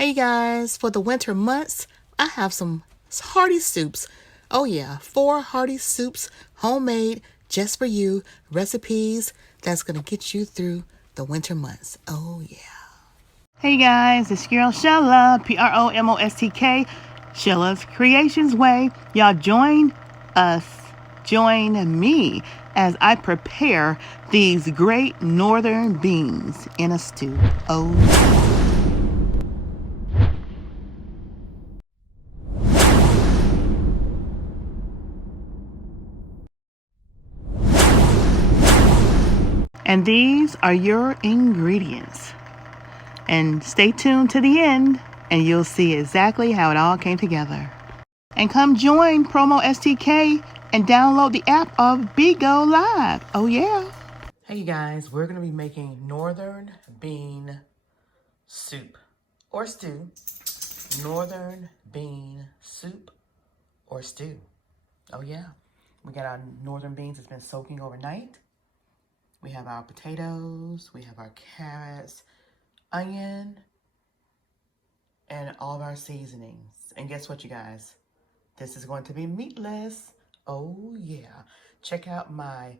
Hey guys, for the winter months, I have some hearty soups. Oh yeah, 4 hearty soups, homemade, just for you, recipes that's gonna get you through the winter months. Oh yeah. Hey guys, it's your girl Shella, PromoSTK, Shella's Creations Way. Y'all join me as I prepare these great northern beans in a stew. Oh yeah. And these are your ingredients. And stay tuned to the end and you'll see exactly how it all came together. And come join PromoSTK and download the app of Go Live. Oh yeah. Hey you guys, we're gonna be making northern bean soup or stew. Northern bean soup or stew. Oh yeah. We got our northern beans that's been soaking overnight. We have our potatoes, we have our carrots, onion, and all of our seasonings. And guess what, you guys? This is going to be meatless. Oh yeah. Check out my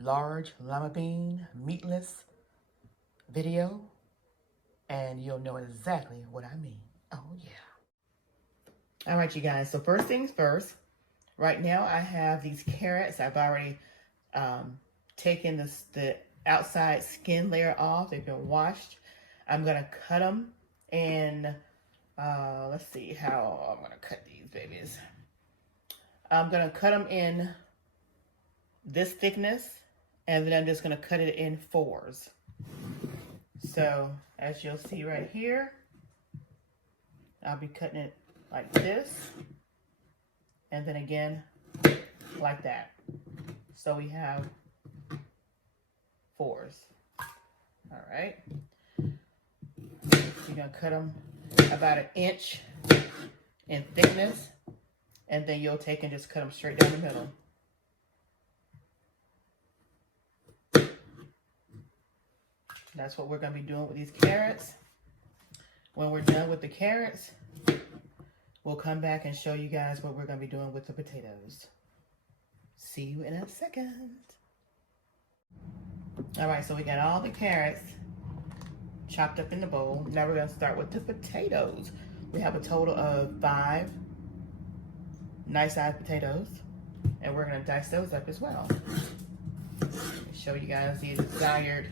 large lima bean meatless video and you'll know exactly what I mean. Oh yeah. All right, you guys. So first things first, right now I have these carrots. I've already taken the outside skin layer off. They've been washed. I'm gonna cut them in, let's see how I'm gonna cut these babies. I'm gonna cut them in this thickness, and then I'm just gonna cut it in 4s. So as you'll see right here, I'll be cutting it like this, and then again like that. So we have 4s. All right. You're gonna cut them about 1 inch in thickness, and then you'll take and just cut them straight down the middle. That's what we're gonna be doing with these carrots. When we're done with the carrots, we'll come back and show you guys what we're gonna be doing with the potatoes. See you in a second. All right, so we got all the carrots chopped up in the bowl. Now we're gonna start with the potatoes. We have a total of 5 nice sized potatoes, and we're gonna dice those up as well. Show you guys the desired.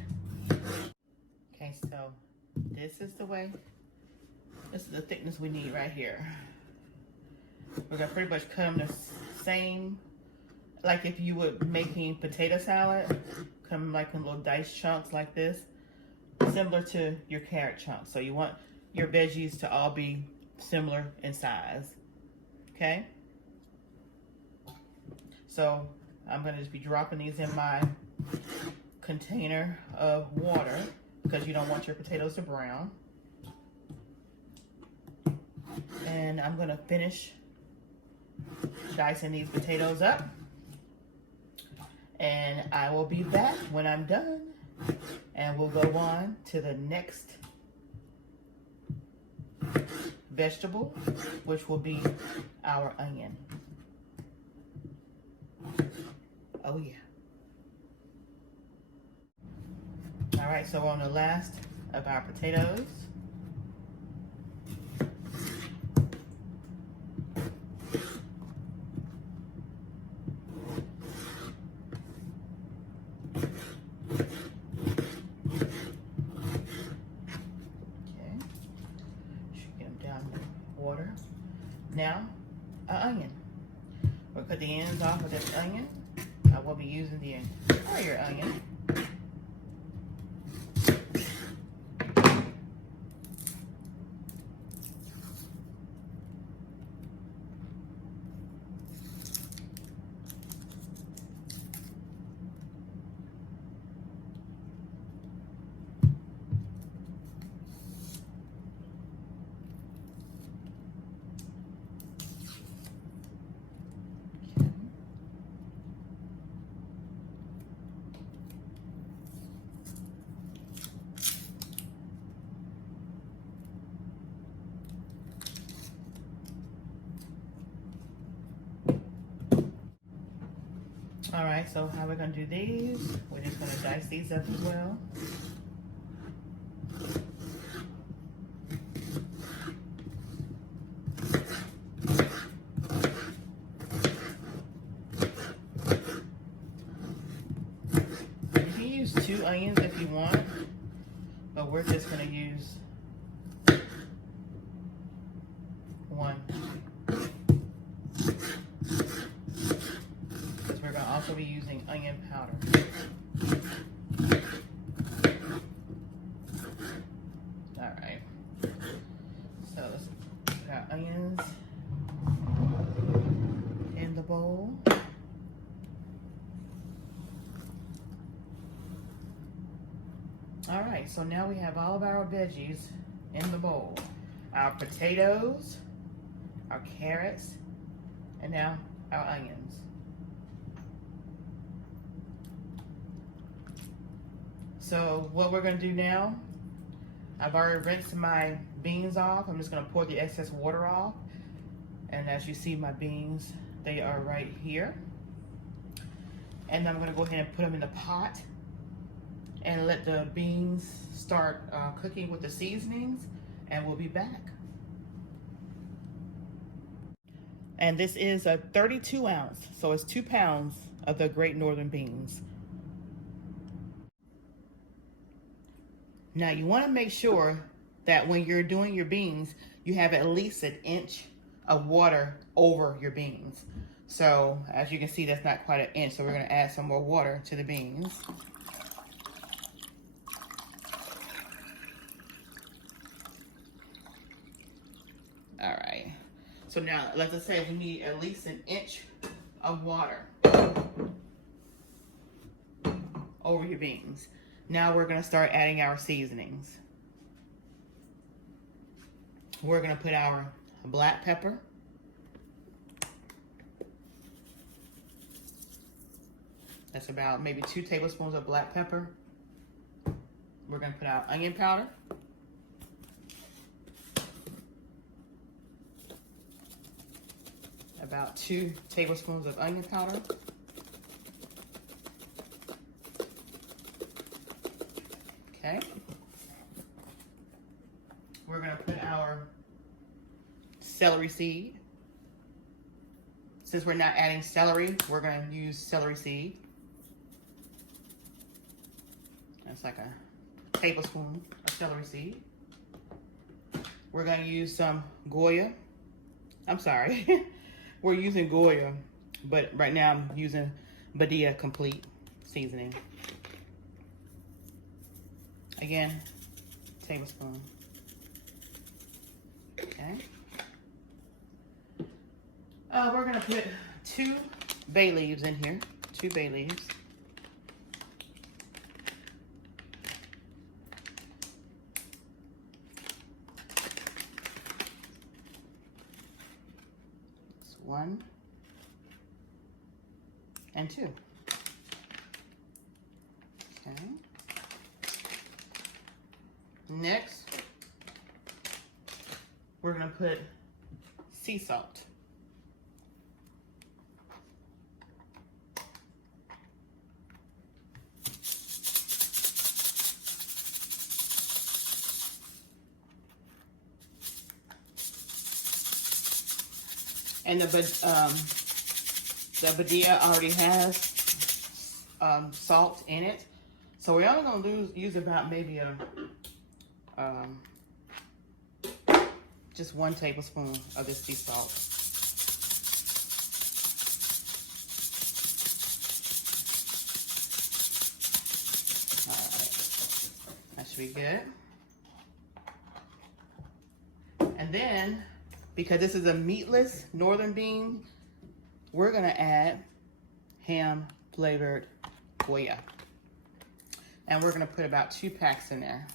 Okay, so this is the thickness we need right here. We're gonna pretty much cut them the same, like if you were making potato salad, cut them like in little diced chunks like this, similar to your carrot chunks. So you want your veggies to all be similar in size, okay? So I'm gonna just be dropping these in my container of water because you don't want your potatoes to brown. And I'm gonna finish dicing these potatoes up. And I will be back when I'm done. And we'll go on to the next vegetable, which will be our onion. Oh yeah. All right, so we're on the last of our potatoes. Water. Now, an onion. We'll cut the ends off of this onion. I will be using the entire onion. All right, so how we're gonna do these, we're just gonna dice these up as well. You can use 2 onions if you want, but we're just gonna use 1. Because we're gonna also be using onion powder. All right, so let's put our onions in the bowl. All right, so now we have all of our veggies in the bowl. Our potatoes, our carrots, and now our onions. So what we're gonna do now, I've already rinsed my beans off. I'm just gonna pour the excess water off. And as you see, my beans, they are right here. And I'm gonna go ahead and put them in the pot and let the beans start cooking with the seasonings, and we'll be back. And this is a 32 ounce, so it's 2 pounds of the Great Northern beans. Now you wanna make sure that when you're doing your beans, you have at least 1 inch of water over your beans. So as you can see, that's not quite 1 inch, so we're gonna add some more water to the beans. All right, so now let's just say we need at least 1 inch of water over your beans. Now we're gonna start adding our seasonings. We're gonna put our black pepper, that's about maybe 2 tablespoons of black pepper. We're gonna put our onion powder, about 2 tablespoons of onion powder. Okay. We're gonna put our celery seed. Since we're not adding celery, we're gonna use celery seed. That's like a tablespoon of celery seed. We're gonna use some Goya. I'm sorry. We're using Goya, but right now I'm using Badia Complete seasoning. Again, tablespoon. Okay. We're gonna put 2 bay leaves in here, 2 bay leaves. It's 1 and 2. Okay. Next, we're gonna put sea salt. And the Badia already has salt in it, so we're only gonna use about maybe just 1 tablespoon of this sea salt. All right, that should be good. And then, because this is a meatless northern bean, we're gonna add ham flavored Goya. And we're gonna put about 2 packs in there.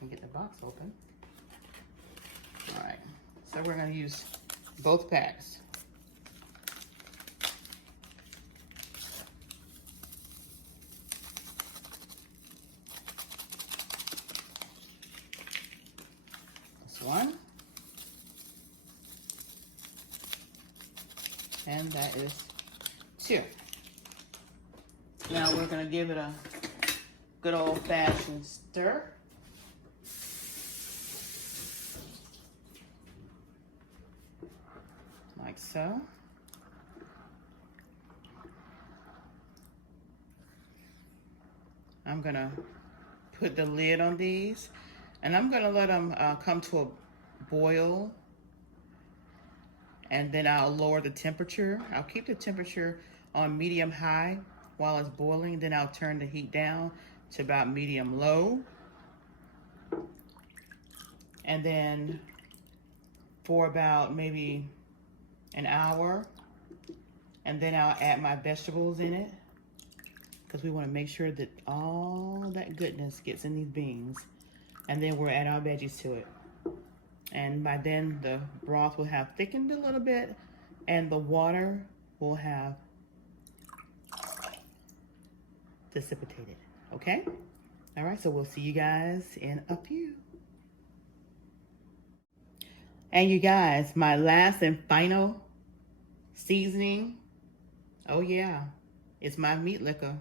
And get the box open. All right, so we're gonna use both packs. And that is 2. Now we're gonna give it a good old-fashioned stir. Like so. I'm gonna put the lid on these, and I'm gonna let them come to a boil, and then I'll lower the temperature. I'll keep the temperature on medium-high while it's boiling, then I'll turn the heat down to about medium-low. And then for about maybe an hour, and then I'll add my vegetables in it, because we want to make sure that all that goodness gets in these beans. And then we'll add our veggies to it. And by then the broth will have thickened a little bit, and the water will have dissipated. Okay? All right, so we'll see you guys in a few. And you guys, my last and final seasoning, oh yeah, it's my meat liquor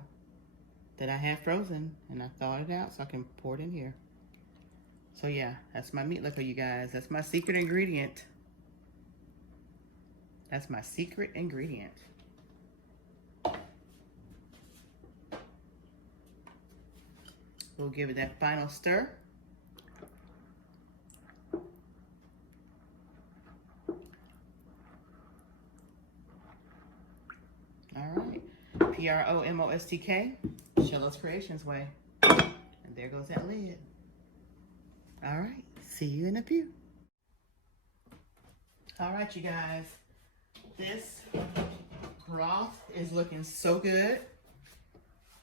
that I had frozen, and I thawed it out so I can pour it in here. So yeah, that's my meat liquor, you guys. That's my secret ingredient. That's my secret ingredient. We'll give it that final stir. All right, PromoSTK, Shello's Creations way. And there goes that lid. All right, see you in a few. All right, you guys, this broth is looking so good.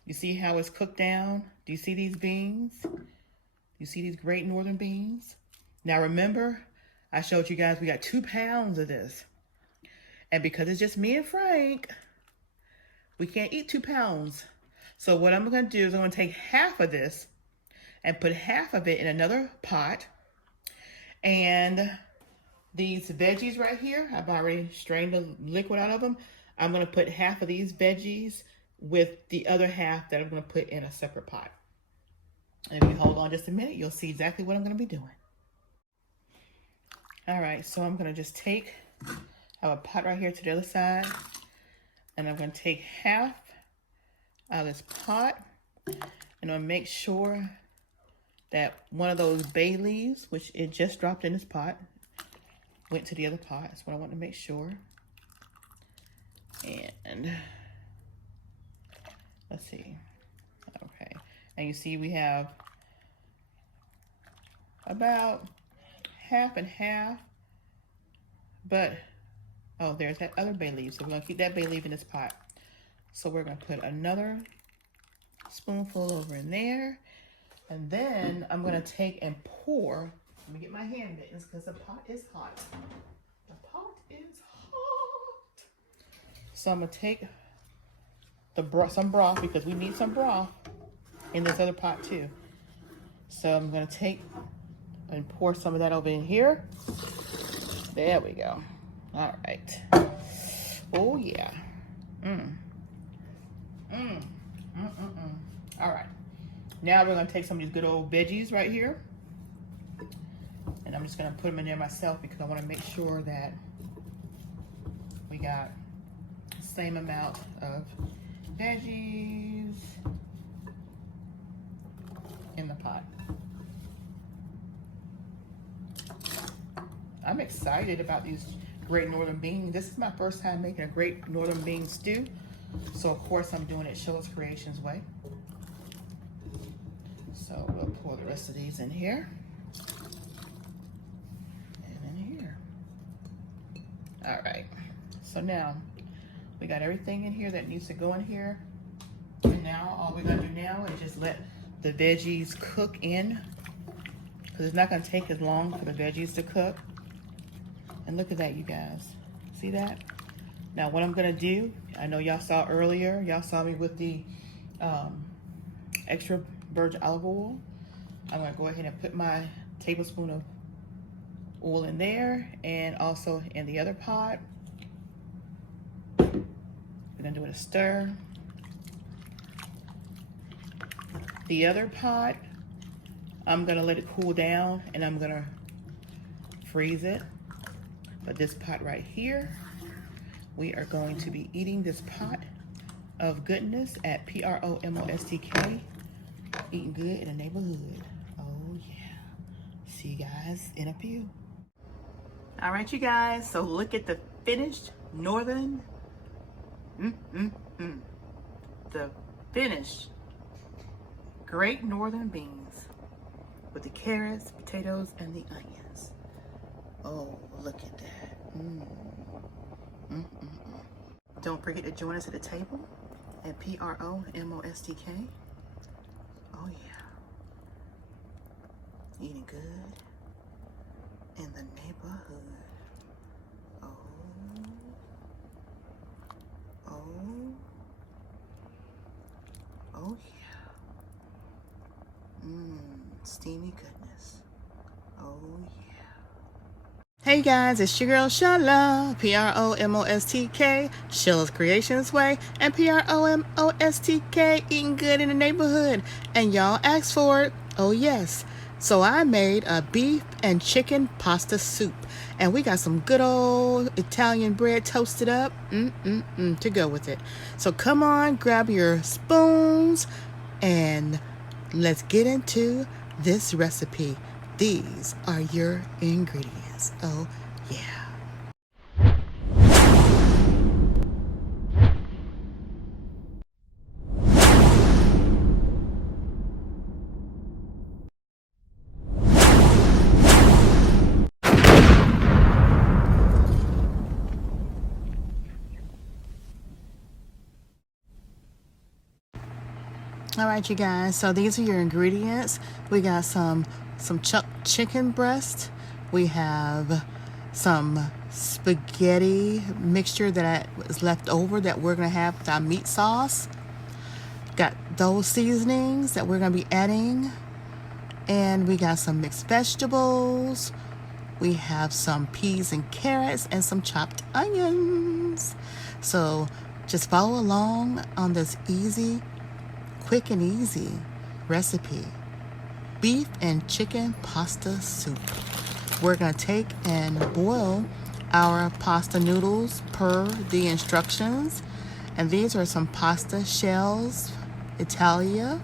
You see how it's cooked down? Do you see these beans? You see these great northern beans? Now remember, I showed you guys we got 2 pounds of this. And because it's just me and Frank, we can't eat 2 pounds. So what I'm gonna do is I'm gonna take half of this and put half of it in another pot. And these veggies right here, I've already strained the liquid out of them. I'm gonna put half of these veggies with the other half that I'm gonna put in a separate pot. And if you hold on just a minute, you'll see exactly what I'm gonna be doing. All right, so I'm gonna just take, I have a pot right here to the other side, and I'm gonna take half out of this pot, and I'm gonna make sure that one of those bay leaves, which it just dropped in this pot, went to the other pot. That's what I want to make sure. And let's see. Okay. And you see we have about half and half, but oh, there's that other bay leaf. So we're gonna keep that bay leaf in this pot. So we're gonna put another spoonful over in there. And then I'm gonna take and pour. Let me get my hand mittens because the pot is hot. The pot is hot. So I'm gonna take the some broth, because we need some broth in this other pot too. So I'm gonna take and pour some of that over in here. There we go. All right. Oh yeah. All right. Now we're gonna take some of these good old veggies right here, and I'm just gonna put them in there myself because I want to make sure that we got the same amount of veggies in the pot. I'm excited about these great northern beans. This is my first time making a great northern bean stew, so of course I'm doing it Shello's Creations way. So we'll pour the rest of these in here. And in here. All right. So now we got everything in here that needs to go in here. And now all we're gonna do now is just let the veggies cook in, because it's not gonna take as long for the veggies to cook. And look at that, you guys. See that? Now what I'm gonna do, I know y'all saw earlier, y'all saw me with the extra virgin olive oil. I'm gonna go ahead and put my tablespoon of oil in there, and also in the other pot. We're gonna do it a stir. The other pot, I'm gonna let it cool down and I'm gonna freeze it. But this pot right here, we are going to be eating this pot of goodness at PromoSTK. Eating good in the neighborhood. Oh yeah. See you guys in a few. All right, you guys, so look at the finished northern, the finished great northern beans with the carrots, potatoes, and the onions. Oh, look at that. Don't forget to join us at the table at PromoSTK. Oh yeah. Eating good in the neighborhood. Oh yeah. Steamy goodness. Oh yeah. Hey guys, it's your girl Shala, PromoSTK, Shala's Creations Way, and PromoSTK, eating good in the neighborhood. And y'all asked for it. Oh yes. So I made a beef and chicken pasta soup. And we got some good old Italian bread toasted up to go with it. So come on, grab your spoons, and let's get into this recipe. These are your ingredients. Oh yeah. All right, you guys, so these are your ingredients. We got some chicken breast. We have some spaghetti mixture that was left over that we're gonna have with our meat sauce. Got those seasonings that we're gonna be adding. And we got some mixed vegetables. We have some peas and carrots and some chopped onions. So just follow along on this quick and easy recipe. Beef and chicken pasta soup. We're gonna take and boil our pasta noodles per the instructions. And these are some pasta shells, Italia.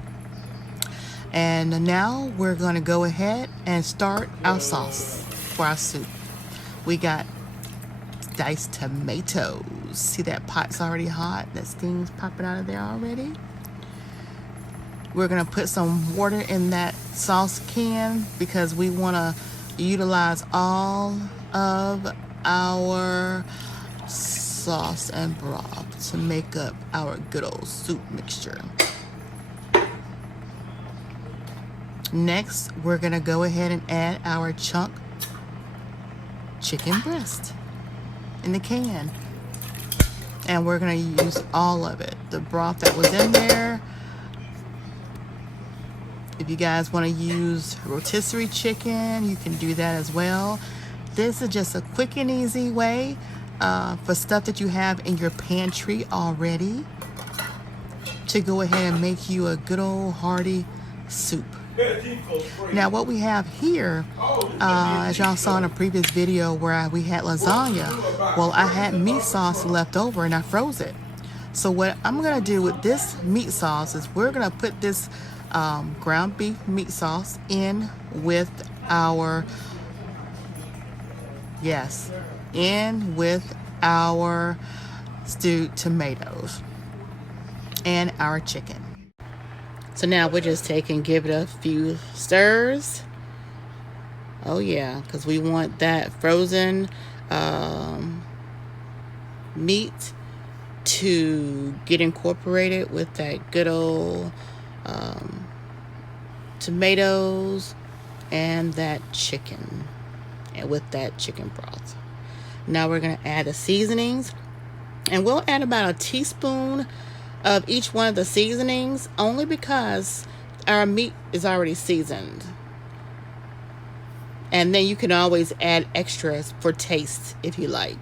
And now we're gonna go ahead and start our sauce for our soup. We got diced tomatoes. See that pot's already hot? That steam's popping out of there already. We're gonna put some water in that sauce can because we wanna utilize all of our sauce and broth to make up our good old soup mixture. Next, we're gonna go ahead and add our chunk chicken breast in the can. And we're gonna use all of it. The broth that was in there. If you guys want to use rotisserie chicken, you can do that as well. This is just a quick and easy way for stuff that you have in your pantry already to go ahead and make you a good old hearty soup. Now what we have here, as y'all saw in a previous video where we had lasagna, well, I had meat sauce left over and I froze it. So what I'm gonna do with this meat sauce is we're gonna put this ground beef meat sauce in with our stewed tomatoes and our chicken. So now we're just give it a few stirs. Oh yeah, because we want that frozen meat to get incorporated with that good old tomatoes and that chicken, and with that chicken broth. Now we're going to add the seasonings, and we'll add about a teaspoon of each one of the seasonings only because our meat is already seasoned. And then you can always add extras for taste if you like.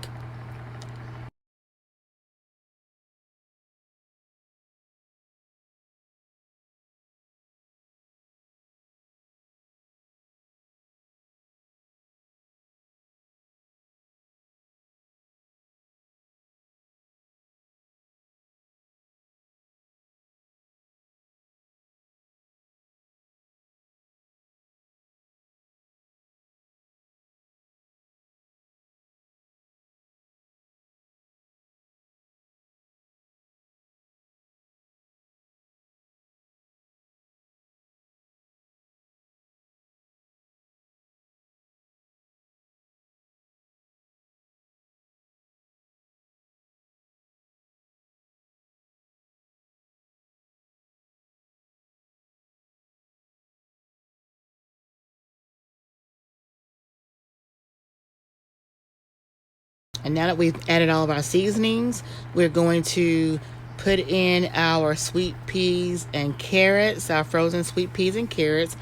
And now that we've added all of our seasonings, we're going to put in our sweet peas and carrots, our frozen sweet peas and carrots.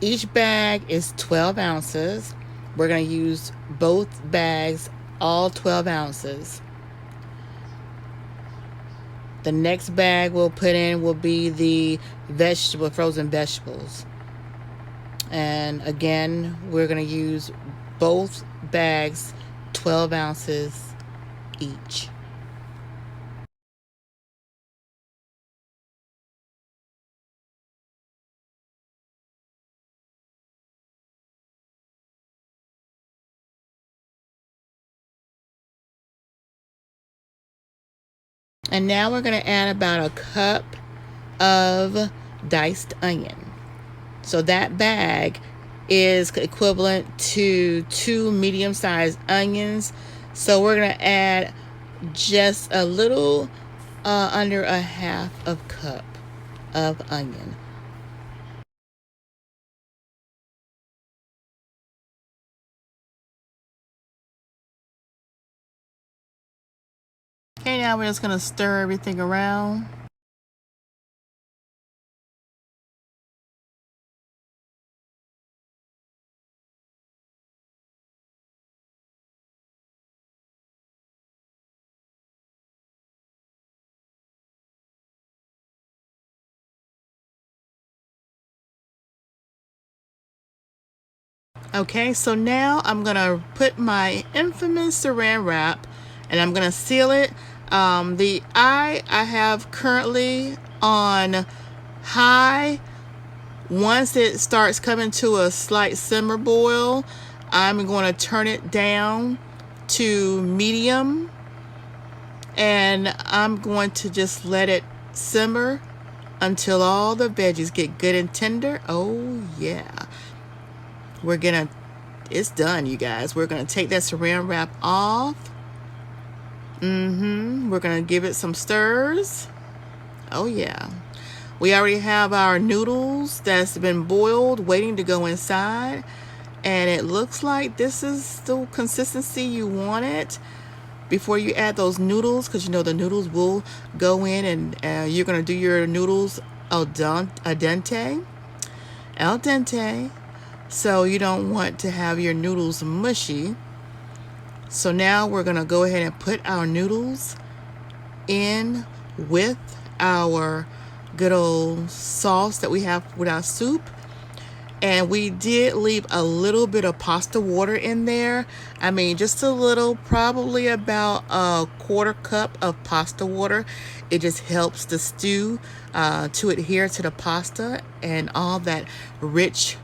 Each bag is 12 ounces. We're going to use both bags, all 12 ounces. The next bag we'll put in will be the frozen vegetables. And again, we're going to use both bags, 12 ounces each. And now we're going to add about a cup of diced onion. So that bag is equivalent to 2 medium-sized onions. So we're going to add just a little under a half of cup of onion. Okay, now we're just going to stir everything around. Okay, so now I'm gonna put my infamous saran wrap and I'm gonna seal it. I have currently on high. Once it starts coming to a slight simmer boil, I'm going to turn it down to medium, and I'm going to just let it simmer until all the veggies get good and tender. Oh yeah. It's done, you guys. We're gonna take that saran wrap off. We're gonna give it some stirs. Oh yeah. We already have our noodles that's been boiled, waiting to go inside. And it looks like this is the consistency you want it before you add those noodles, because you know the noodles will go in, and you're gonna do your noodles al dente. So you don't want to have your noodles mushy. So now we're gonna go ahead and put our noodles in with our good old sauce that we have with our soup. And we did leave a little bit of pasta water in there. I mean, just a little, probably about a quarter cup of pasta water. It just helps the stew to adhere to the pasta, and all that rich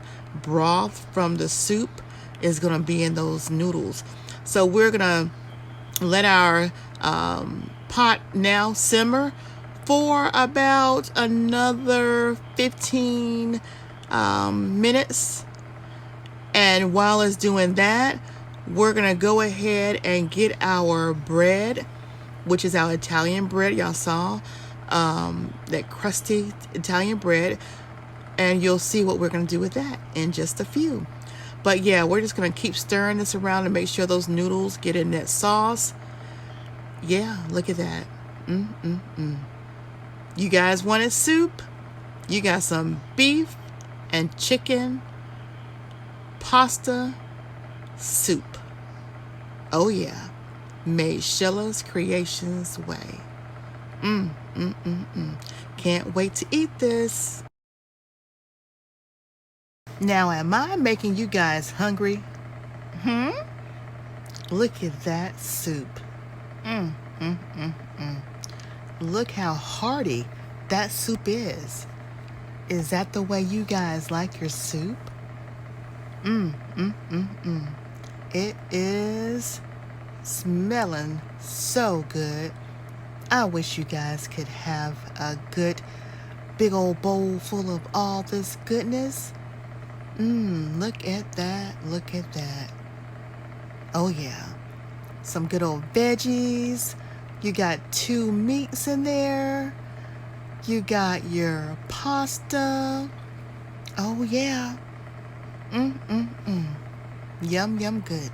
broth from the soup is gonna be in those noodles. So we're gonna let our pot now simmer for about another 15 minutes. And while it's doing that, we're gonna go ahead and get our bread, which is our Italian bread. Y'all saw that crusty Italian bread, and you'll see what we're gonna do with that in just a few. But yeah, we're just gonna keep stirring this around to make sure those noodles get in that sauce. Yeah, look at that. You guys wanted soup? You got some beef and chicken, pasta, soup. Oh yeah, made Sheila's Creations way. Can't wait to eat this. Now, am I making you guys hungry? Look at that soup. Look how hearty that soup is. Is that the way you guys like your soup? It is smelling so good. I wish you guys could have a good big old bowl full of all this goodness. Look at that. Look at that. Oh yeah. Some good old veggies. You got 2 meats in there. You got your pasta. Oh yeah. Yum, yum, good.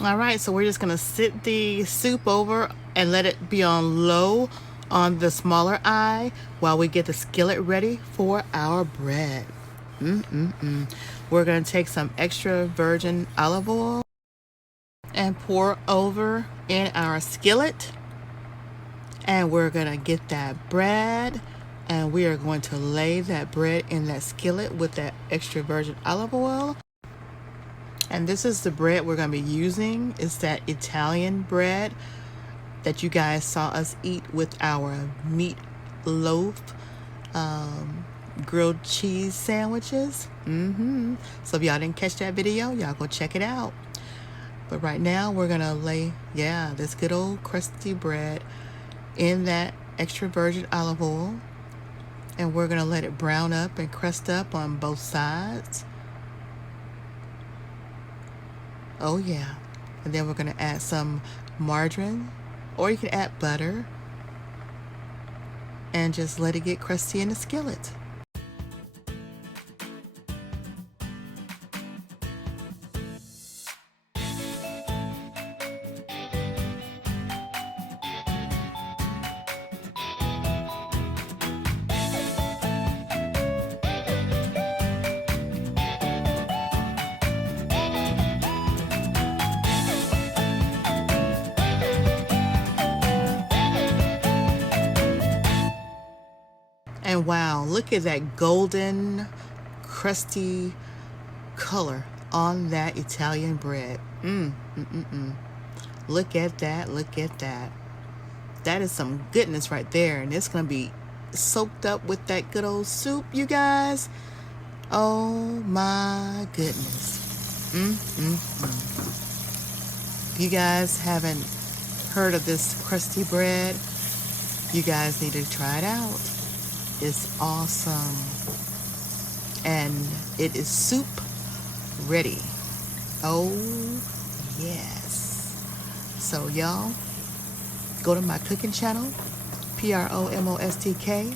All right, so we're just gonna sit the soup over and let it be on low on the smaller eye while we get the skillet ready for our bread. We're gonna take some extra virgin olive oil and pour over in our skillet, and we're gonna get that bread, and we are going to lay that bread in that skillet with that extra virgin olive oil. And this is the bread we're going to be using. It's that Italian bread that you guys saw us eat with our meat loaf grilled cheese sandwiches. So if y'all didn't catch that video, y'all go check it out. But right now we're going to lay, this good old crusty bread in that extra virgin olive oil. And we're going to let it brown up and crust up on both sides. Oh yeah. And then we're going to add some margarine, or you can add butter, and just let it get crusty in the skillet. And wow, look at that golden, crusty color on that Italian bread. Look at that, look at that. That is some goodness right there. And it's going to be soaked up with that good old soup, you guys. Oh my goodness. If you guys haven't heard of this crusty bread, you guys need to try it out. It's awesome. And it is soup ready. Oh yes. So y'all, go to my cooking channel, PromoSTK,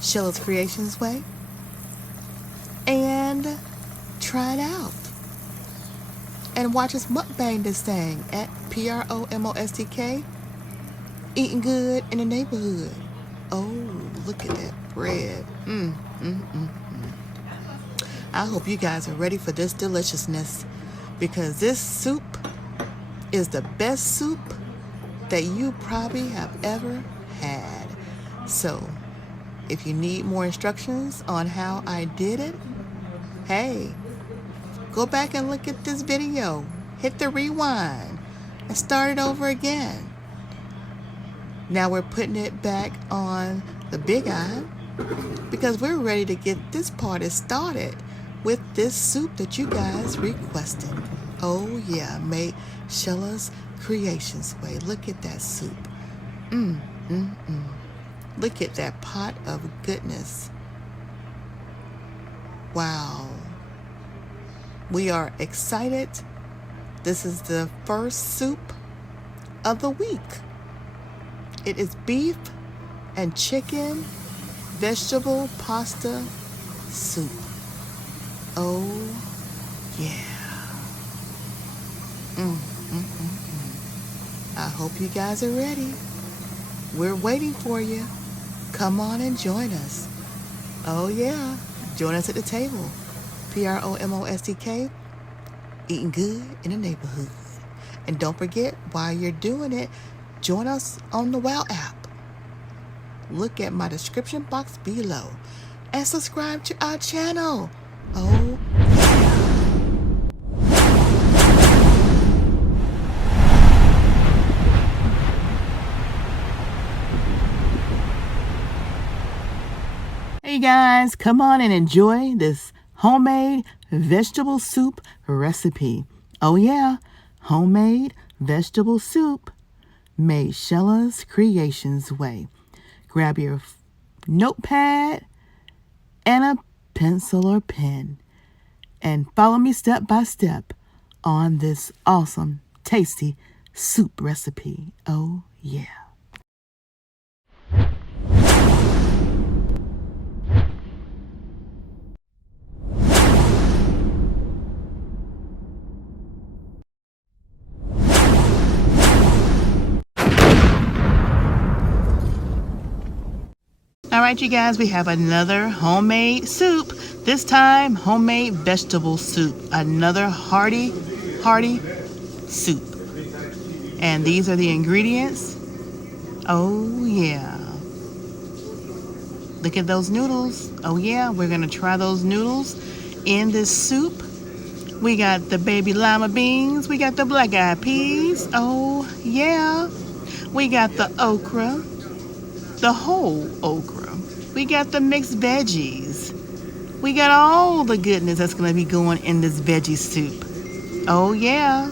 Sheila's Creations Way, and try it out. And watch us mukbang this thing at PromoSTK, eating good in the neighborhood. Oh, look at that bread. I hope you guys are ready for this deliciousness, because this soup is the best soup that you probably have ever had. So if you need more instructions on how I did it, hey, go back and look at this video, hit the rewind, and start it over again. Now we're putting it back on the big eye, because we're ready to get this party started with this soup that you guys requested. Oh yeah, made Sheila's Creations Way. Look at that soup. Look at that pot of goodness. Wow. We are excited. This is the first soup of the week. It is beef and chicken vegetable pasta soup. Oh yeah. I hope you guys are ready. We're waiting for you. Come on and join us. Oh yeah. Join us at the table. PromoSTK, eating good in the neighborhood. And don't forget, while you're doing it, join us on the WOW app. Look at my description box below and subscribe to our channel. Oh hey guys, come on and enjoy this homemade vegetable soup recipe. Oh yeah, homemade vegetable soup made Sheila's Creations Way. Grab your notepad and a pencil or pen and follow me step by step on this awesome, tasty soup recipe. Oh yeah. All right, you guys, we have another homemade soup. This time, homemade vegetable soup. Another hearty soup. And these are the ingredients. Oh, yeah. Look at those noodles. Oh, yeah, we're going to try those noodles in this soup. We got the baby lima beans. We got the black-eyed peas. Oh, yeah. We got the okra, the whole okra. We got the mixed veggies. We got all the goodness that's going to be going in this veggie soup. Oh, yeah.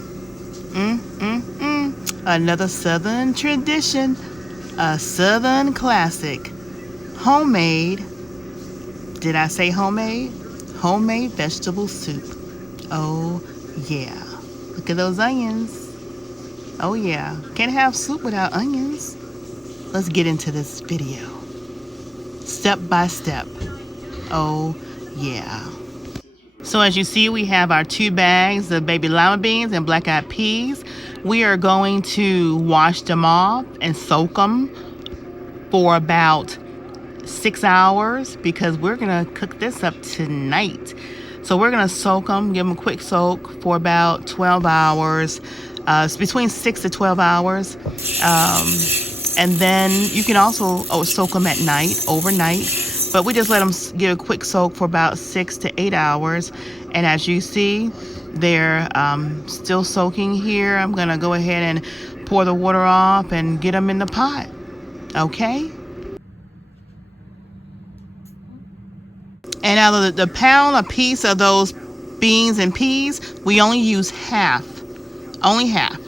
Another Southern tradition. A Southern classic. Homemade. Did I say homemade? Homemade vegetable soup. Oh, yeah. Look at those onions. Oh, yeah. Can't have soup without onions. Let's get into this video. Step by step. Oh, yeah. So as you see, we have our 2 bags of baby lima beans and black-eyed peas. We are going to wash them off and soak them for about 6 hours because we're going to cook this up tonight. So we're going to soak them, give them a quick soak for about 12 hours. It's between 6 to 12 hours. And then you can also soak them at night, overnight. But we just let them get a quick soak for about 6 to 8 hours. And as you see, they're still soaking here. I'm going to go ahead and pour the water off and get them in the pot. Okay? And out of the pound a piece of those beans and peas, we only use half. Only half.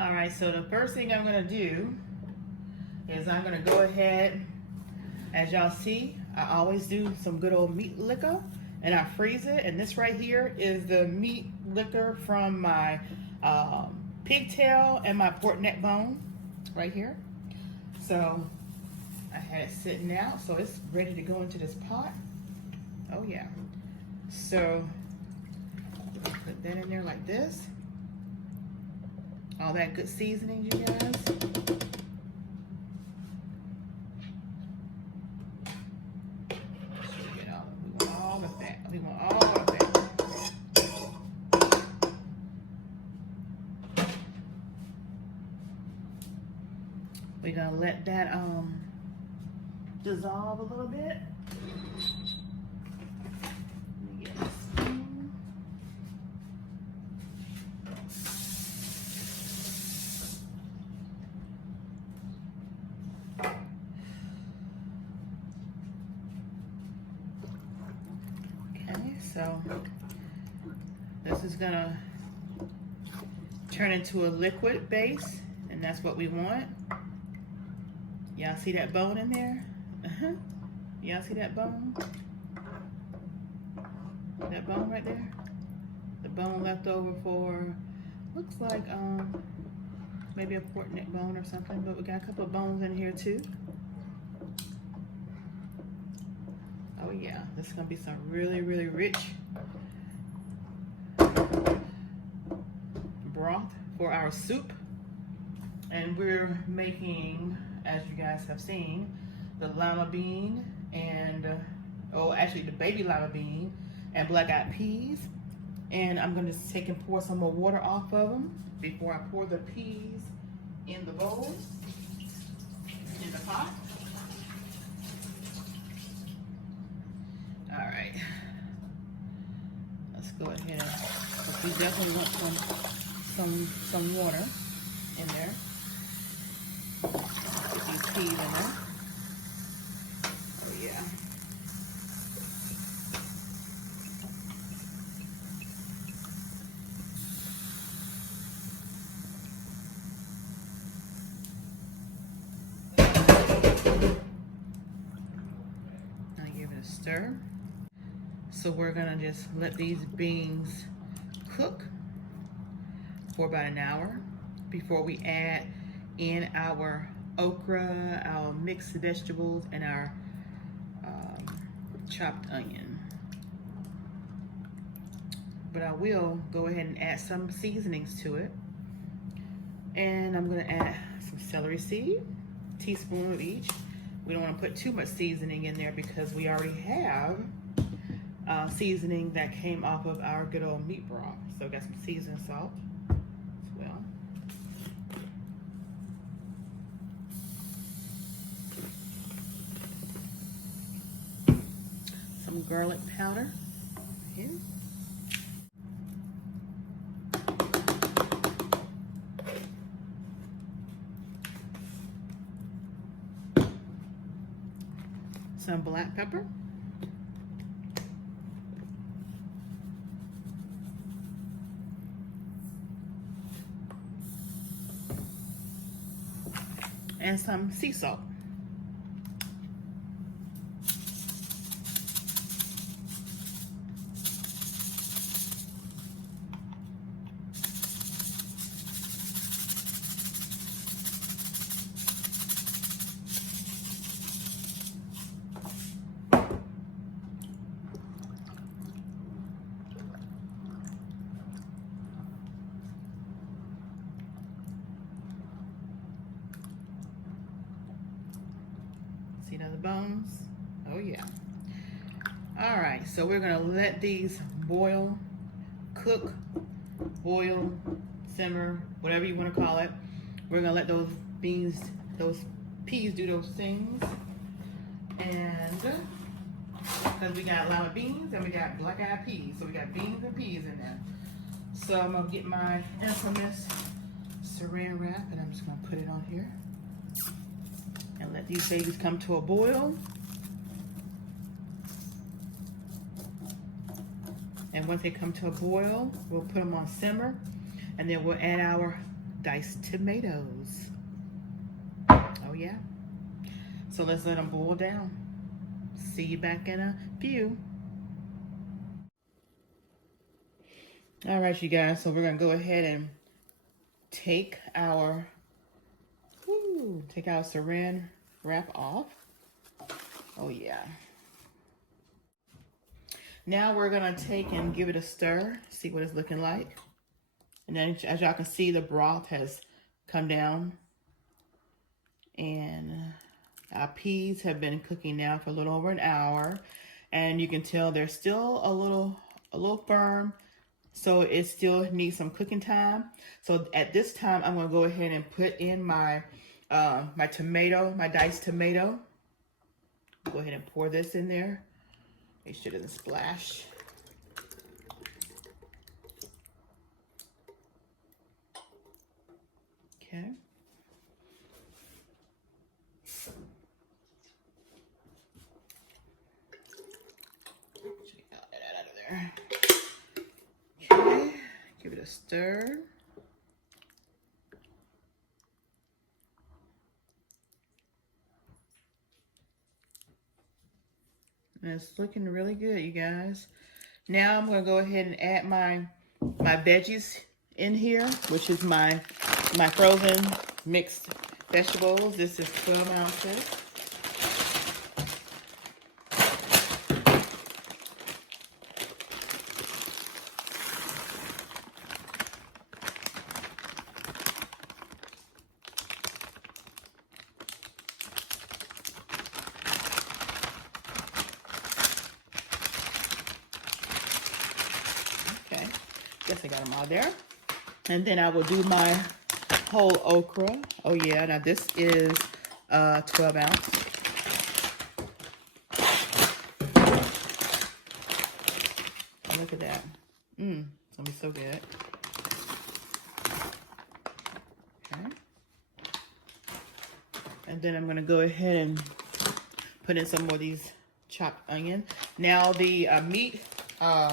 All right, so the first thing I'm going to do is I'm going to go ahead, as y'all see, I always do some good old meat liquor, and I freeze it. And this right here is the meat liquor from my pigtail and my pork neck bone right here. So I had it sitting out, so it's ready to go into this pot. Oh yeah. So put that in there like this. All that good seasoning, you guys. We want all of that. We want all of that. We're gonna let that dissolve a little bit. Let me get this spoon. Okay, so this is gonna turn into a liquid base, and that's what we want. Y'all see that bone in there? Y'all see that bone? That bone right there? The bone left over for, looks like maybe a pork neck bone or something, but we got a couple of bones in here too. Oh yeah, this is gonna be some really, really rich broth for our soup. And we're making, as you guys have seen, the lima bean and, actually the baby lima bean and black-eyed peas. And I'm gonna just take and pour some more water off of them before I pour the peas in the bowl, in the pot. All right, let's go ahead. We definitely want some water in there. Get these peas in there. Oh yeah. Now give it a stir. So we're gonna just let these beans cook for about an hour before we add in our okra, our mixed vegetables, and our chopped onion. But I will go ahead and add some seasonings to it. And I'm gonna add some celery seed, teaspoon of each. We don't want to put too much seasoning in there because we already have seasoning that came off of our good old meat broth. So we got some seasoned salt as well. Some garlic powder here. Some black pepper. And some sea salt. See now the bones? Oh yeah. All right, so we're gonna let these boil, cook, boil, simmer, whatever you wanna call it. We're gonna let those beans, those peas do those things. And because we got lima beans and we got black-eyed peas. So we got beans and peas in there. So I'm gonna get my infamous saran wrap and I'm just gonna put it on here. And let these babies come to a boil. And once they come to a boil, we'll put them on simmer. And then we'll add our diced tomatoes. Oh yeah. So let's let them boil down. See you back in a few. All right, you guys, so we're gonna go ahead and take our saran wrap off. Oh yeah. Now we're gonna take and give it a stir, see what it's looking like. And then as y'all can see, the broth has come down. And our peas have been cooking now for a little over an hour. And you can tell they're still a little firm. So it still needs some cooking time. So at this time, I'm gonna go ahead and put in my my tomato, my diced tomato. Go ahead and pour this in there. Make sure it doesn't splash. Okay. Get that out of there. Okay, give it a stir. And it's looking really good, you guys. Now I'm gonna go ahead and add my veggies in here, which is my frozen mixed vegetables. This is 12 ounces. Okay, guess I got them all there. And then I will do my whole okra. Oh yeah, now this is 12 ounce. Look at that. It's gonna be so good. Okay. And then I'm gonna go ahead and put in some more of these chopped onion. Now the meat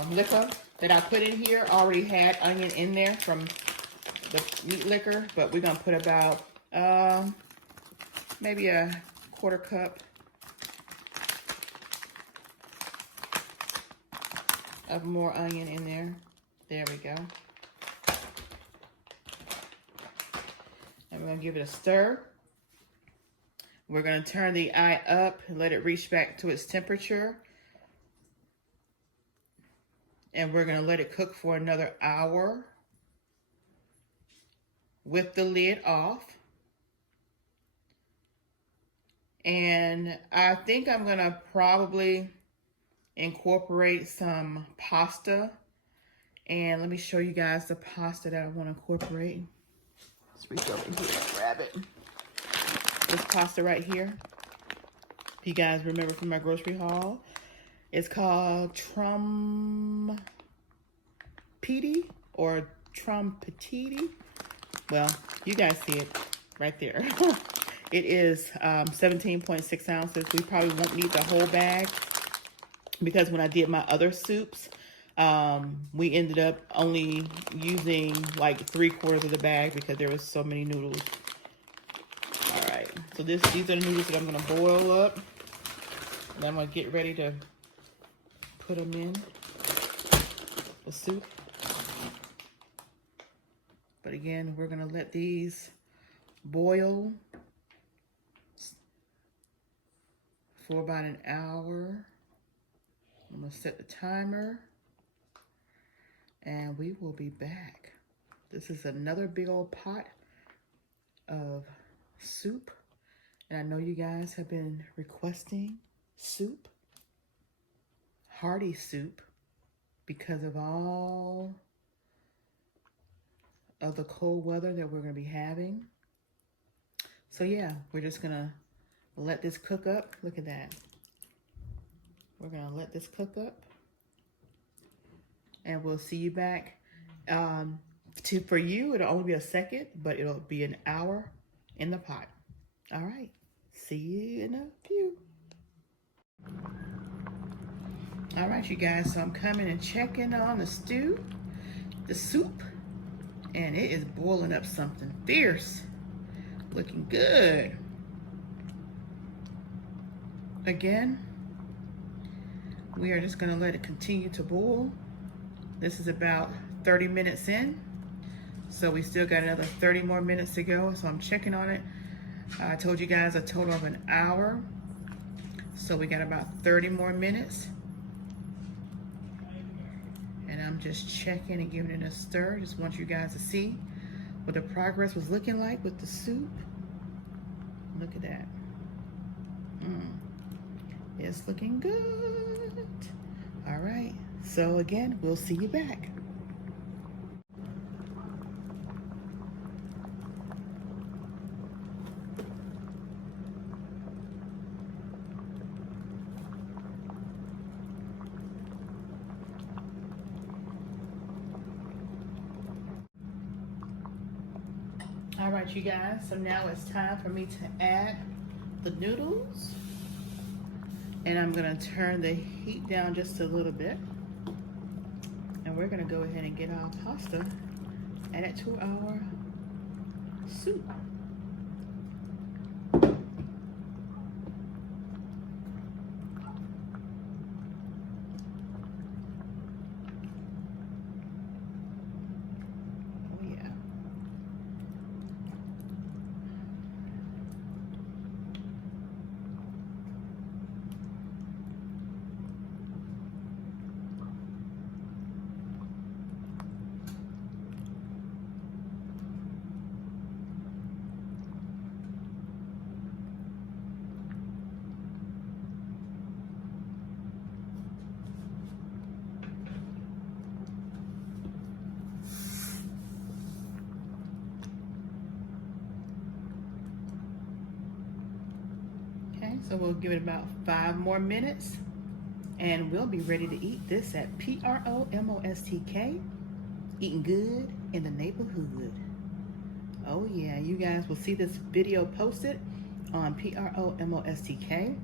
liquor that I put in here already had onion in there from the meat liquor, but we're gonna put about maybe a quarter cup of more onion in there. There we go. And we're gonna give it a stir. We're gonna turn the eye up and let it reach back to its temperature. And we're gonna let it cook for another hour. with the lid off. And I think I'm gonna probably incorporate some pasta. And let me show you guys the pasta that I want to incorporate. Let's reach over here and grab it. This pasta right here, if you guys remember from my grocery haul, it's called Trumpetiti or Trumpetiti. Well, you guys see it right there. It is 17.6 ounces. We probably won't need the whole bag because when I did my other soups, we ended up only using like 3/4 of the bag because there was so many noodles. All right, so these are the noodles that I'm gonna boil up. And I'm gonna get ready to put them in the soup. But again, we're gonna let these boil for about an hour. I'm gonna set the timer and we will be back. This is another big old pot of soup. And I know you guys have been requesting soup, hearty soup, because of all of the cold weather that we're gonna be having. So yeah, we're just gonna let this cook up. Look at that. We're gonna let this cook up and we'll see you back. For you, it'll only be a second, but it'll be an hour in the pot. All right, see you in a few. All right, you guys, so I'm coming and checking on the soup, and it is boiling up something fierce. Looking good. Again, we are just gonna let it continue to boil. This is about 30 minutes in, so we still got another 30 more minutes to go, so I'm checking on it. I told you guys a total of an hour, so we got about 30 more minutes. And I'm just checking and giving it a stir. Just want you guys to see what the progress was looking like with the soup. Look at that. It's looking good. All right, so again, we'll see you back. All right, you guys, so now it's time for me to add the noodles. And I'm gonna turn the heat down just a little bit. And we're gonna go ahead and get our pasta added to our soup. So we'll give it about 5 more minutes and we'll be ready to eat this at PromoSTK, eating good in the neighborhood. Oh yeah, you guys will see this video posted on PromoSTK,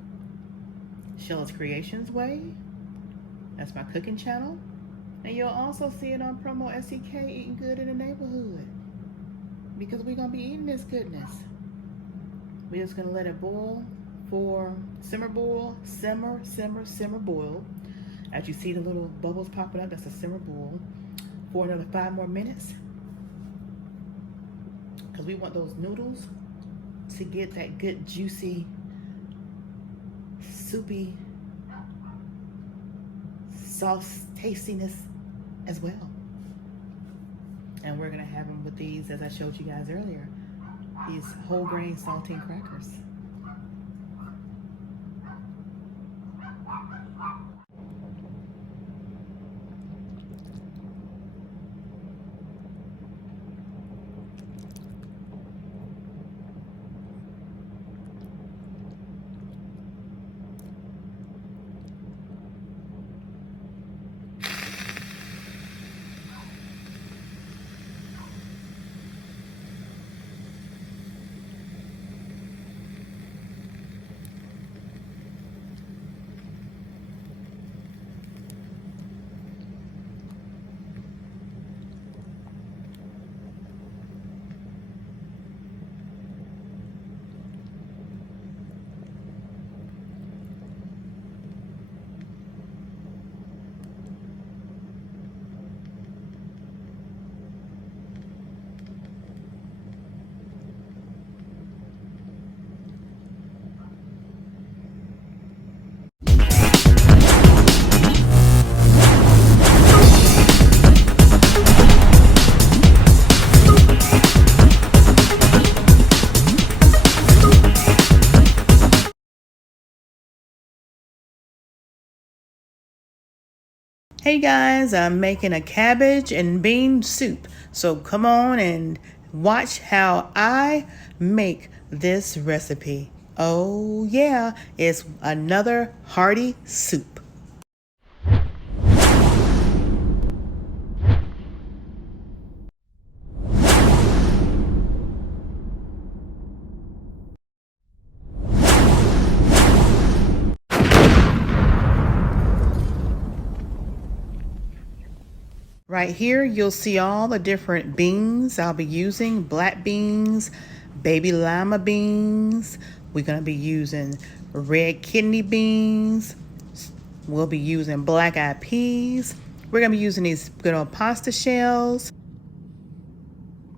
Sheila's Creations Way. That's my cooking channel. And you'll also see it on PromoSTK, eating good in the neighborhood, because we're gonna be eating this goodness. We're just gonna let it boil for simmer boil, simmer boil. As you see the little bubbles popping up, that's a simmer boil for another 5 more minutes. Because we want those noodles to get that good juicy, soupy sauce tastiness as well. And we're gonna have them with these, as I showed you guys earlier, these whole grain saltine crackers. Hey guys, I'm making a cabbage and bean soup. So come on and watch how I make this recipe. Oh yeah, it's another hearty soup. Right here, you'll see all the different beans I'll be using. Black beans, baby lima beans. We're gonna be using red kidney beans. We'll be using black-eyed peas. We're gonna be using these good old pasta shells.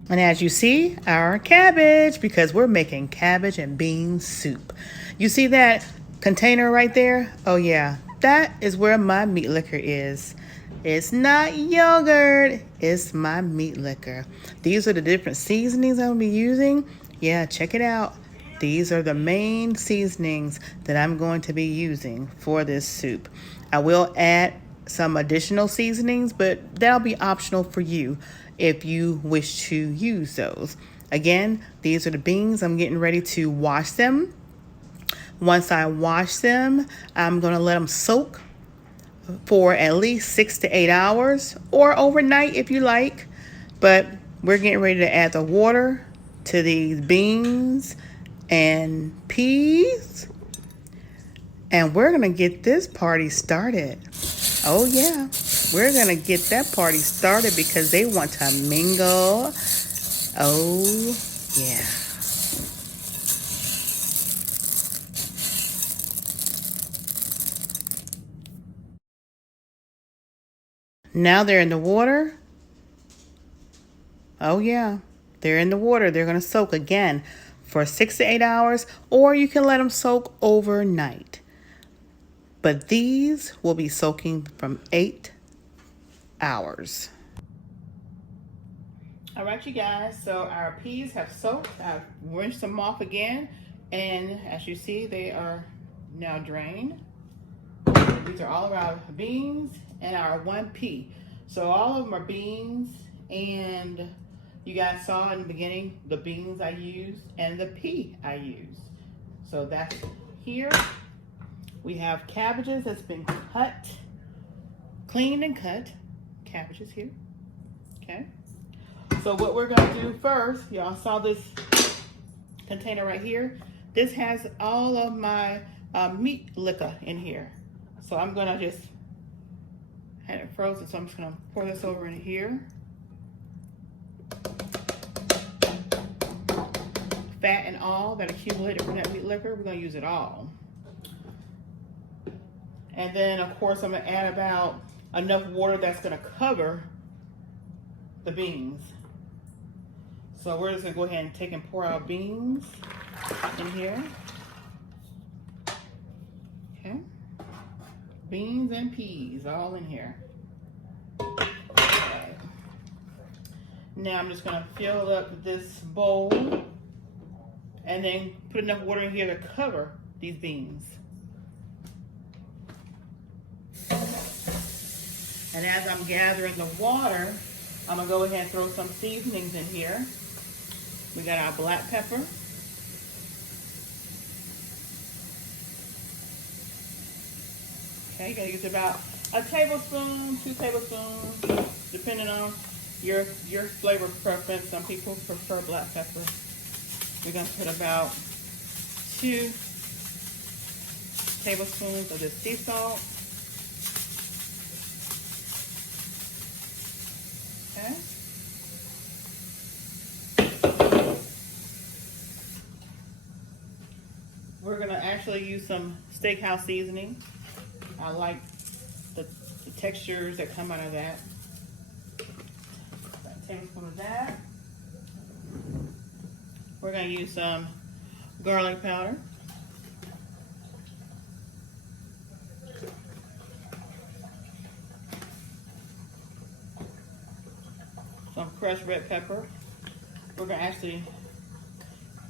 And as you see, our cabbage, because we're making cabbage and bean soup. You see that container right there? Oh yeah, that is where my meat liquor is. It's not yogurt, it's my meat liquor. These are the different seasonings I'll be using. Yeah, check it out. These are the main seasonings that I'm going to be using for this soup. I will add some additional seasonings, but that'll be optional for you if you wish to use those. Again, these are the beans. I'm getting ready to wash them. Once I wash them, I'm going to let them soak for at least 6 to 8 hours or overnight if you like. But we're getting ready to add the water to these beans and peas. And we're going to get this party started. Oh yeah, we're going to get that party started because they want to mingle. Oh yeah. Now they're in the water. Oh yeah, they're in the water. They're going to soak again for 6 to 8 hours, or you can let them soak overnight. But these will be soaking from 8 hours. All right, you guys, so our peas have soaked. I've rinsed them off again, and as you see, they are now drained. These are all of our beans and our one pea. So all of them are beans, and you guys saw in the beginning the beans I used and the pea I used. So that's here. We have cabbages that's been cut, cleaned and cut. Cabbages here, okay? So what we're gonna do first, y'all saw this container right here. This has all of my meat liquor in here. So I'm gonna just, had it frozen, so I'm just gonna pour this over in here. Fat and all that accumulated from that meat liquor, we're gonna use it all. And then of course I'm gonna add about enough water that's gonna cover the beans. So we're just gonna go ahead and take and pour our beans in here. Okay. Beans and peas all in here. Okay. Now I'm just gonna fill up this bowl and then put enough water in here to cover these beans. And as I'm gathering the water, I'm gonna go ahead and throw some seasonings in here. We got our black pepper. Okay, you're gonna use about a tablespoon, 2 tablespoons, depending on your flavor preference. Some people prefer black pepper. We're gonna put about 2 tablespoons of this sea salt. Okay. We're gonna actually use some steakhouse seasoning. I like the textures that come out of that. About a tablespoon of that. We're gonna use some garlic powder. Some crushed red pepper. We're gonna actually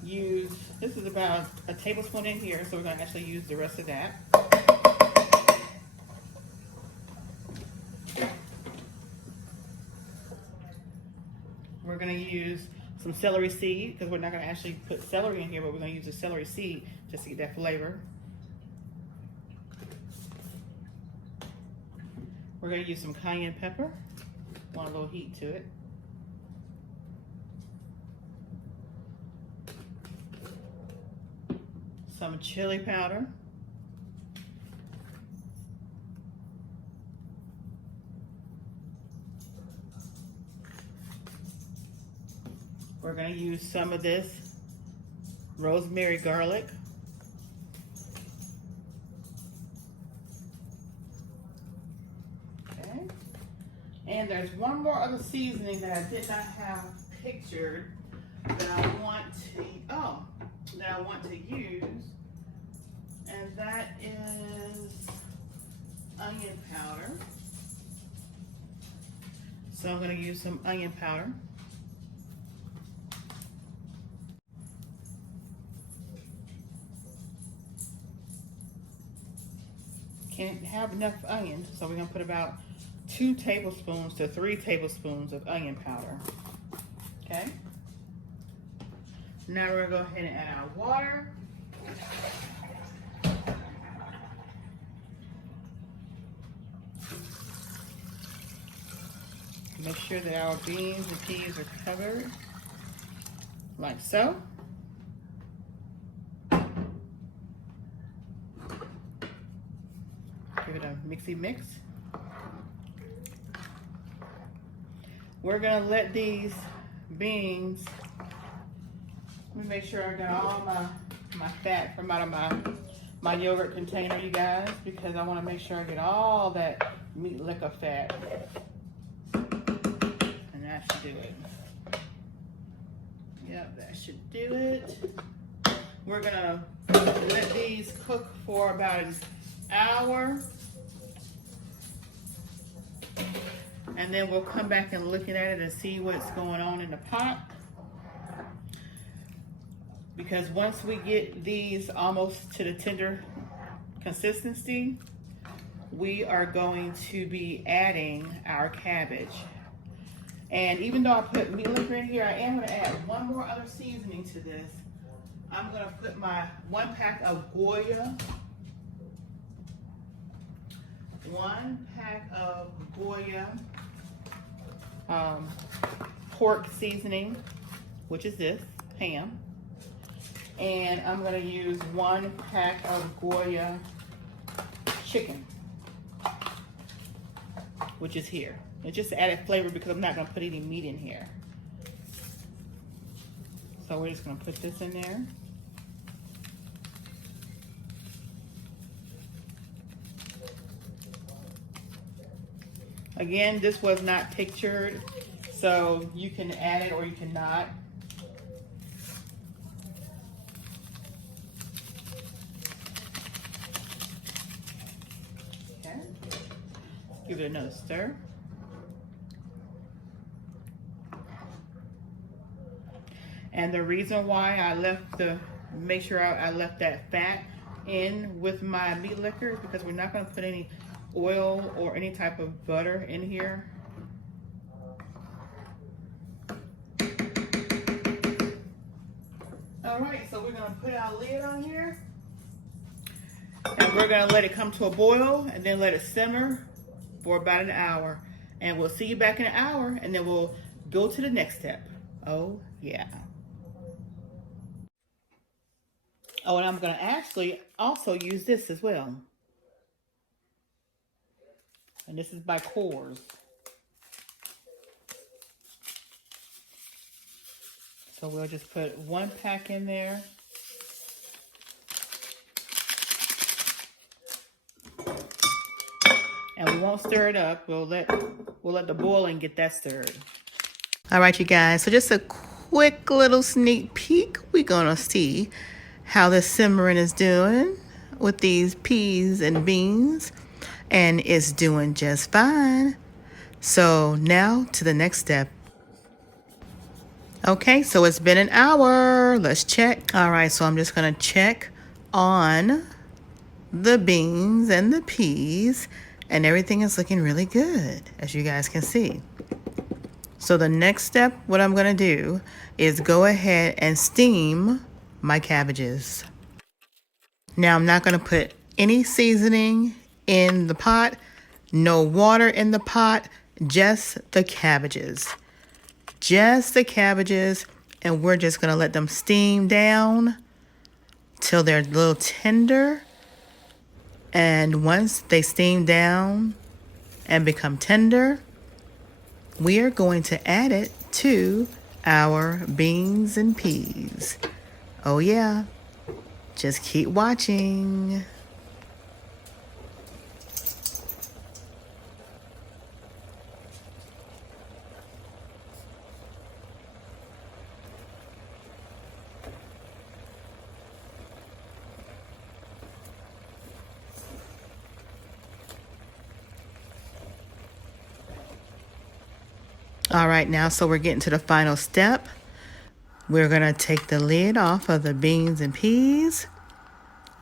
use, this is about a tablespoon in here, so we're gonna actually use the rest of that. We're gonna use some celery seed, because we're not gonna actually put celery in here, but we're gonna use the celery seed just to get that flavor. We're gonna use some cayenne pepper. Want a little heat to it. Some chili powder. We're going to use some of this rosemary garlic. Okay. And there's one more other seasoning that I did not have pictured that I want to use, and that is onion powder. So I'm going to use some onion powder. Can't have enough onion, so we're going to put about 2 tablespoons to 3 tablespoons of onion powder. Okay. Now we're going to go ahead and add our water. Make sure that our beans and peas are covered, like so. Give it a mixy mix. We're gonna let these beans, let me make sure I got all my fat from out of my yogurt container, you guys, because I want to make sure I get all that meat liquor fat. And that should do it. Yep, that should do it. We're gonna let these cook for about an hour. And then we'll come back and look at it and see what's going on in the pot. Because once we get these almost to the tender consistency, we are going to be adding our cabbage. And even though I put meat liquor in here, I am going to add one more other seasoning to this. I'm going to put my 1 pack of Goya. 1 pack of Goya pork seasoning, which is this, ham. And I'm going to use 1 pack of Goya chicken, which is here. It's just added flavor because I'm not going to put any meat in here. So we're just going to put this in there. Again, this was not pictured, so you can add it or you cannot. Okay. Give it another stir. And the reason why I left make sure I left that fat in with my meat liquor, because we're not going to put any oil or any type of butter in here. All right, so we're going to put our lid on here, and we're going to let it come to a boil, and then let it simmer for about an hour. And we'll see you back in an hour, and then we'll go to the next step. Oh, yeah. Oh, and I'm going to actually also use this as well. And this is by Coors. So we'll just put 1 pack in there. And we won't stir it up. We'll let the boiling get that stirred. All right, you guys. So just a quick little sneak peek. We're gonna see how the simmering is doing with these peas and beans, and it's doing just fine. So now to the next step. Okay, so it's been an hour. Let's check. All right, so I'm just gonna check on the beans and the peas, and everything is looking really good, as you guys can see. So the next step, what I'm gonna do is go ahead and steam my cabbages. Now I'm not gonna put any seasoning in the pot, no water in the pot, just the cabbages. Just the cabbages, and we're just gonna let them steam down till they're a little tender. And once they steam down and become tender, we are going to add it to our beans and peas. Oh yeah, just keep watching. All right, now, so we're getting to the final step. We're gonna take the lid off of the beans and peas,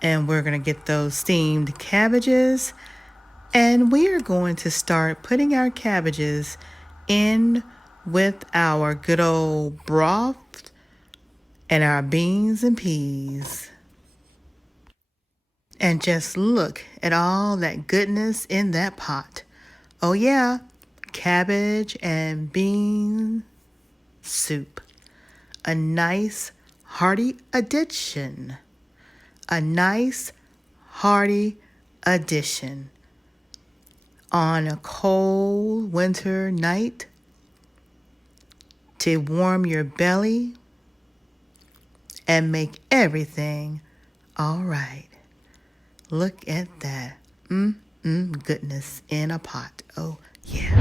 and we're gonna get those steamed cabbages, and we are going to start putting our cabbages in with our good old broth and our beans and peas. And just look at all that goodness in that pot. Oh yeah, cabbage and bean soup. A nice hearty addition. A nice hearty addition on a cold winter night to warm your belly and make everything all right. Look at that. Goodness in a pot. Oh, yeah.